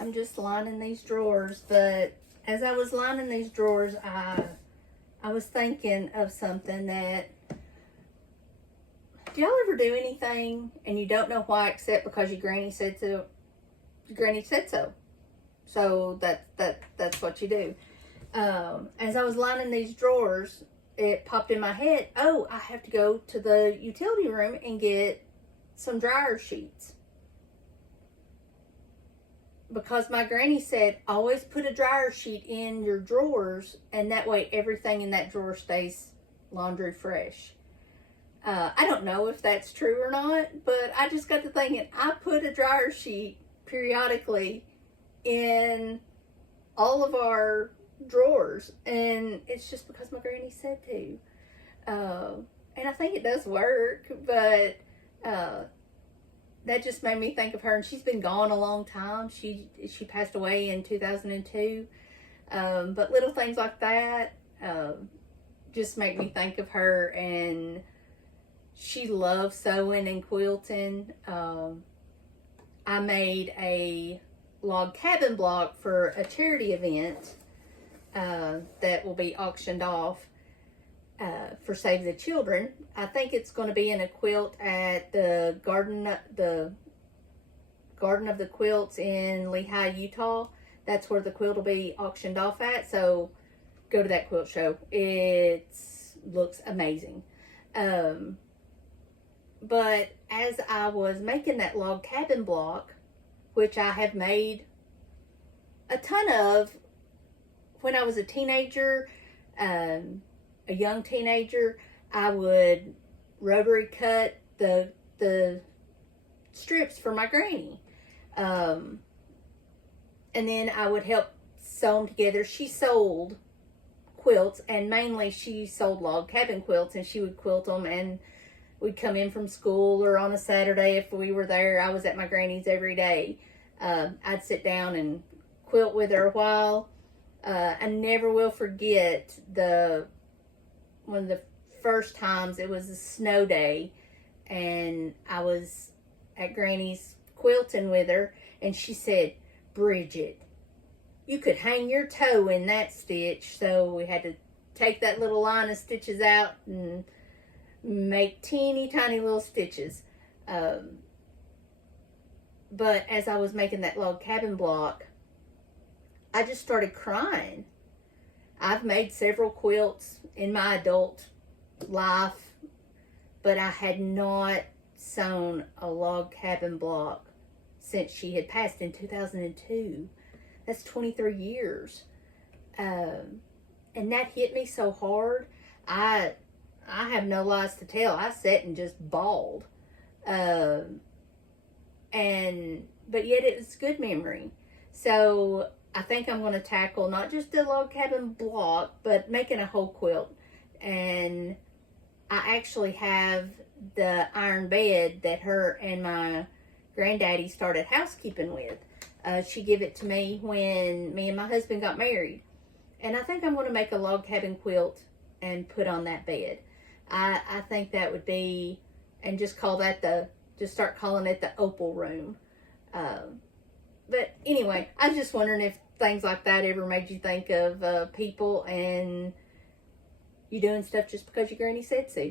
I'm just lining these drawers, but as I was lining these drawers, I was thinking of something that, do y'all ever do anything and you don't know why except because your granny said so? Your granny said so. So that's what you do. As I was lining these drawers, it popped in my head, oh, I have to go to the utility room and get some dryer sheets. Because my granny said, always put a dryer sheet in your drawers, and that way everything in that drawer stays laundry fresh. I don't know if that's true or not, but I just got to thinking, I put a dryer sheet periodically in all of our drawers, and it's just because my granny said to. And I think it does work, but that just made me think of her, and she's been gone a long time. She passed away in 2002. But little things like that just make me think of her, and she loved sewing and quilting. I made a log cabin block for a charity event that will be auctioned off for Save the Children. I think it's going to be in a quilt at the Garden of the Quilts in Lehigh, Utah. That's where the quilt will be auctioned off at. So go to that quilt show. It looks amazing. But as I was making that log cabin block, which I have made a ton of when I was a teenager, a young teenager, I would rotary cut the strips for my granny. And then I would help sew them together. She sold quilts, and mainly she sold log cabin quilts, and she would quilt them, and we'd come in from school, or on a Saturday if we were there. I was at my granny's every day. I'd sit down and quilt with her a while. I never will forget one of the first times. It was a snow day, and I was at Granny's quilting with her, and she said, Bridget, you could hang your toe in that stitch. So we had to take that little line of stitches out and make teeny tiny little stitches. But as I was making that log cabin block, I just started crying. I've made several quilts in my adult life, but I had not sewn a log cabin block since she had passed in 2002. That's 23 years. And that hit me so hard. I have no lies to tell. I sat and just bawled. But yet it was good memory. So I think I'm going to tackle not just the log cabin block, but making a whole quilt. And I actually have the iron bed that her and my granddaddy started housekeeping with. She gave it to me when me and my husband got married. And I think I'm going to make a log cabin quilt and put on that bed. I think that would be, and just start calling it the Opal room. But anyway, I was just wondering if things like that ever made you think of people and you doing stuff just because your granny said so.